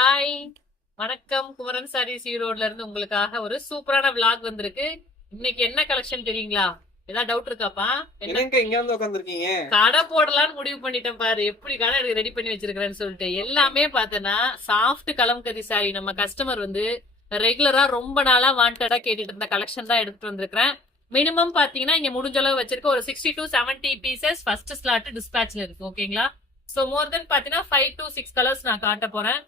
Hi, வணக்கம். குமரன் சாரீஸ் ஈரோட்ல இருந்து உங்களுக்காக ஒரு சூப்பரான விளாக் வந்திருக்கு. இன்னைக்கு என்ன கலெக்ஷன் தெரியுங்களா? ஏதாவது டவுட் இருக்காப்பா? என்னங்க இங்க வந்து உட்காந்துருக்கீங்க? கடை போடலாம்னு முடிவு பண்ணிட்டேன் பாரு. எப்படி கடை ரெடி பண்ணி வச்சிருக்கிறேன்னு சொல்லிட்டு எல்லாமே பார்த்தனா சாஃப்ட் கலம்கரி சாரி. நம்ம கஸ்டமர் வந்து ரெகுலரா ரொம்ப நாளா வாண்டடா கேட்டுட்டு இருந்த கலெக்ஷன் தான் எடுத்துட்டு வந்திருக்கிறேன். மினிமம் பாத்தீங்கன்னா இங்க முடிஞ்ச அளவு வச்சிருக்க ஒரு 60 to 70 பீசஸ் ஃபர்ஸ்ட் ஸ்லாட் டிஸ்பேச்ல இருக்கு. ஓகேங்களா? சோ மோர் தென் பாத்தீங்கன்னா 5 to 6 கலர்ஸ் நான் காட்ட போறேன்.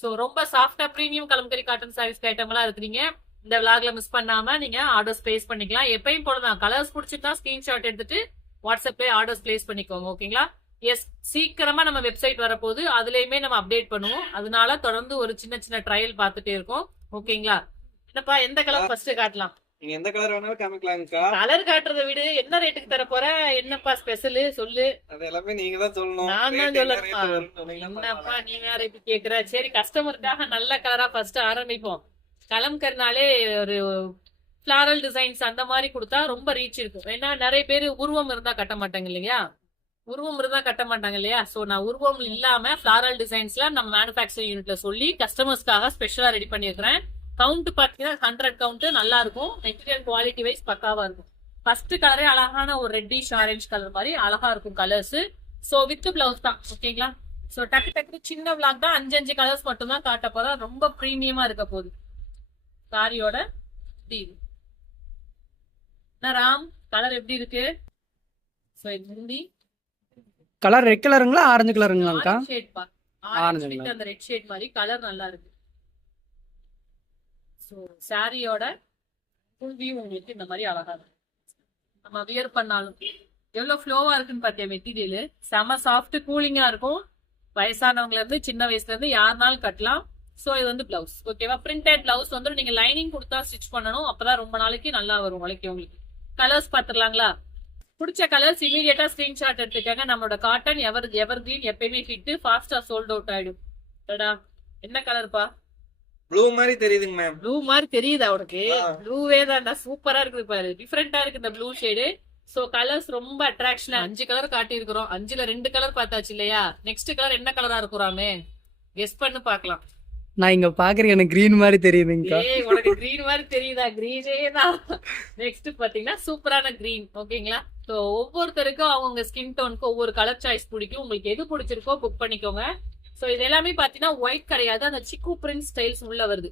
ஸோ ரொம்ப சாஃப்டா premium Kalamkari cotton saris item எல்லாம் இருக்கிறீங்க. இந்த விளாக்ல மிஸ் பண்ணாம நீங்க ஆர்டர்ஸ் பிளேஸ் பண்ணிக்கலாம். எப்பயும் போலதான் கலர்ஸ் பிடிச்சிட்டா ஸ்கிரீன்ஷாட் எடுத்துட்டு வாட்ஸ்அப்ல ஆர்டர்ஸ் பிளேஸ் பண்ணிக்கோங்க. ஓகேங்களா? எஸ், சீக்கிரமா நம்ம வெப்சைட் வரப்போது அதுலயுமே நம்ம அப்டேட் பண்ணுவோம். அதனால தொடர்ந்து ஒரு சின்ன சின்ன ட்ரையல் பார்த்துட்டே இருக்கோம். ஓகேங்களா? என்னப்பா, எந்த கலர் ஃபர்ஸ்ட் காட்டலாம்? நீங்க எந்த கலர் வேணாலும் காமிக்கலாம்க்கா. கலர் காட்டுறத விட என்ன ரேட்டுக்கு தர போற? என்னப்பா ஸ்பெஷல் சொல்லு. அது எல்லாமே நீங்க தான் சொல்லணும். நான் தான் சொல்லணுமா? என்னப்பா நீ வேற இப்படி கேக்குற? சரி, கஸ்டமருக்காக நல்ல கலரா ஃபர்ஸ்ட் ஆரம்பிப்போம். கலம்கர்னாலே ஒரு ஃபிளாரல் டிசைன்ஸ் அந்த மாதிரி கொடுத்தா ரொம்ப ரீச் இருக்கும். ஏன்னா நிறைய பேர் உருவம் இருந்தா கட்ட மாட்டாங்க இல்லையா? உருவம் இருந்தா கட்ட மாட்டாங்க இல்லையா? சோ நான் உருவம் இல்லாம ஃபிளாரல் டிசைன்ஸ்ல நம்ம மேனுஃபேக்சரிங் யூனிட்ல சொல்லி கஸ்டமர்ஸ்க்காக ஸ்பெஷலா ரெடி பண்ணிருக்கிறேன். கவுண்ட் பாத்தீங்கன்னா 100 கவுண்ட் நல்லா இருக்கும். மெட்டீரியல் குவாலிட்டி வைஸ் பக்காவா இருக்கும். ஃபர்ஸ்ட் கலரே அழகான ஒரு ரெட்டிஷ் ஆரஞ்சு கலர் மாதிரி அழகா இருக்கும் கலர்ஸ். சோ வித் பிளவுஸ் தான். ஓகேங்களா? சோ டக்கு டக்கு சின்ன விளாக் தான். 5 கலர்ஸ் மட்டும் தான் காட்ட போறேன். ரொம்ப ப்ரீமியமா இருக்க போகுது சாரியோட. ராம், கலர் எப்படி இருக்கு? சோ இது கலர் ரெட் கலருங்களா ஆரஞ்சு கலருங்களாக்கா? ஷேட் பா, ஆரஞ்சு அந்த ரெட் ஷேட் மாதிரி கலர் நல்லா இருக்கு. ஸோ சாரியோட ஃபுல் வியூ உங்களுக்கு இந்த மாதிரி அழகா இருக்கு. நம்ம வியர் பண்ணாலும் எவ்வளவு ஃப்ளோவா இருக்குன்னு பாத்தியா? மெட்டீரியல் செம சாஃப்ட், கூலிங்கா இருக்கும். வயசானவங்கல இருந்து சின்ன வயசுல இருந்து யாருனாலும் கட்டலாம். ஸோ இது வந்து பிளவுஸ். ஓகேவா? பிரிண்டட் பிளவுஸ் வந்து நீங்க லைனிங் கொடுத்தா ஸ்டிச் பண்ணணும். அப்பதான் ரொம்ப நாளைக்கு நல்லா வரும் உழைக்க உங்களுக்கு. கலர்ஸ் பாத்துடலாங்களா? பிடிச்ச கலர்ஸ் இமீடியட்டா ஸ்கிரீன்ஷாட் எடுத்துக்காங்க. நம்மளோட காட்டன் எவர் கிரீன் எப்பயுமே ஹிட், ஃபாஸ்டா சோல்ட் அவுட் ஆயிடும். என்ன கலர்ப்பா? ப்ளூ மாதிரி தெரியுதுங்க மேம். ப்ளூ மாதிரி தெரியுதா உனக்கு? ப்ளூவே தான்டா, சூப்பரா இருக்குது பாரு. டிஃபரெண்டா இருக்கு இந்த ப்ளூ ஷேடு. சோ கலர்ஸ் ரொம்ப அட்ராக்ஷனா. 5 கலர் காட்டி இருக்கிறோம். 5ல 2 கலர் பார்த்தாச்சு இல்லையா? நெக்ஸ்ட் கலர் என்ன கலரா இருக்குறாமே? கெஸ் பண்ணு பாக்கலாம். நான் இங்க பாக்குறேன், எனக்கு கிரீன் மாதிரி தெரியுதுங்க. ஏய், உனக்கு கிரீன் மாதிரி தெரியுதா? கிரீனே தான். நெக்ஸ்ட் பாத்தீங்கன்னா சூப்பரான கிரீன். ஓகேங்களா? சோ ஒவ்வொருத்தருக்கும் அவங்க ஸ்கின் டோனுக்கு ஒவ்வொரு கலர் சாய்ஸ் பிடிக்கும். உங்களுக்கு எது பிடிச்சிருக்கோ புக் பண்ணிக்கோங்க. சோ இது எல்லாமே பாத்தீங்கன்னா ஒயிட் கிடையாது, அந்த சிக்கு பிரிண்ட் ஸ்டைல்ஸ் உள்ள வருது.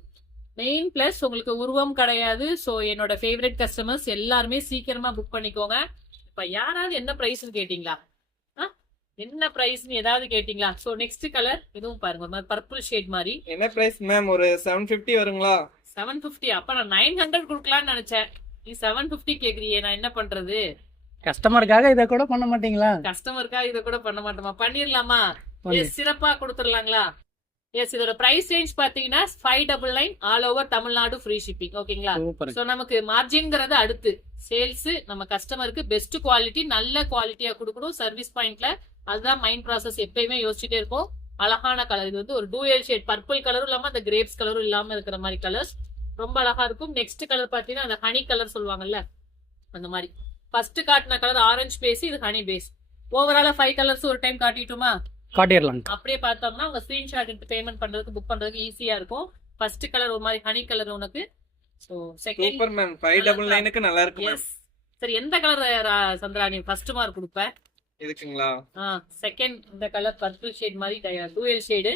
மெயின் பிளஸ் உங்களுக்கு உருவம் கிடையாது. சோ என்னோட ஃபேவரட் கஸ்டமர்ஸ் எல்லாருமே சீக்கிரமா புக் பண்ணிக்கோங்க. இப்ப யாராவது என்ன பிரைஸ்னு கேட்டீங்களா? என்ன பிரைஸ்னு ஏதாவது கேட்டீங்களா? சோ நெக்ஸ்ட் கலர் இதுவும் பாருங்க, ஒரு பர்பிள் ஷேட் மாதிரி. என்ன பிரைஸ் மேம்? ஒரு 750 வருங்களா? 750? அப்ப நான் 900 கொடுக்கலாம்னு நினைச்சேன். நீ 750 கேக்குறியே, நான் என்ன பண்றது? கஸ்டமருக்காக இத கூட பண்ண மாட்டீங்களா? கஸ்டமருக்காக இத கூட பண்ண மாட்டோமா? பண்ணிரலாமா? சிறப்பா கொடுத்துடலாங்களா? எஸ், இதோட பிரைஸ் ரேஞ்ச் பாத்தீங்கன்னா 599 all over Tamil Nadu free shipping. ஓகேங்களா? சோ நமக்கு மார்ஜின்ங்கிறது அடுத்து. சேல்ஸ் நம்ம கஸ்டமருக்கு பெஸ்ட் குவாலிட்டி, நல்ல குவாலிட்டியா கொடுக்கணும் சர்வீஸ் பாயிண்ட்ல. அதுதான் மைண்ட் ப்ராசஸ். எப்பயுமே யோசிச்சுட்டே இருக்கும். அழகான கலர். இது வந்து ஒரு டூயல் ஷேட், பர்பிள் கலரும் இல்லாம அந்த கிரேப்ஸ் கலரும் இல்லாம இருக்கிற மாதிரி கலர்ஸ் ரொம்ப அழகா இருக்கும். நெக்ஸ்ட் கலர் பாத்தீங்கன்னா அந்த ஹனி கலர் சொல்லுவாங்கல்ல, அந்த மாதிரி. ஃபர்ஸ்ட் காட்டின கலர் ஆரஞ்சு பேஸ், இது ஹனி பேஸ். ஓவரால 5 கலர்ஸ் ஒரு டைம் காட்டிட்டுமா? காட்டிடலாம். அப்படியே பார்த்தோம்னா உங்க ஸ்கிரீன்ஷாட் எடுத்து பேமெண்ட் பண்றதுக்கு புக் பண்றதுக்கு ஈஸியா இருக்கும். ஃபர்ஸ்ட் கலர் ஒரு மாதிரி ஹனி கலர் உனக்கு. So second super ma'am. 599க்கு நல்லா இருக்கு மேம். சரி, எந்த கலர் சந்திரா நீ ஃபர்ஸ்ட் மார்க் கொடுப்ப? இதுக்குங்களா? செகண்ட் இந்த கலர் பர்பிள் ஷேட் மாதிரி டூயல் ஷேடு.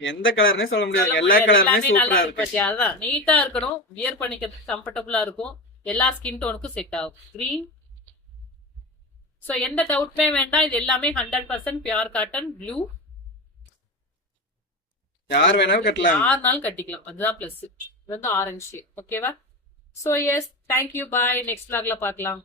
எந்த கலர்னே சொல்ல முடியாது, எல்லா கலருமே சூப்பரா இருக்கு. அதான் நீட்டா இருக்கணும், வியர் பண்ணிக்கிறதுக்கு கம்ஃபர்டபுளா இருக்கும். எல்லா ஸ்கின் டோனுக்கும் செட் ஆகும். கிரீன். சோ எந்த டவுட்மே வேண்டாம், இது எல்லாமே 100% பியூர் காட்டன் ப்ளூ. யார் வேணாலும் கட்டலாம், யாருனாலும் கட்டிக்கலாம். அதுதான் பிளஸ். இது வந்து ஆரஞ்சு. ஓகேவா? சோ எஸ், தேங்க்யூ, பாய். நெக்ஸ்ட் vlogல பார்க்கலாம்.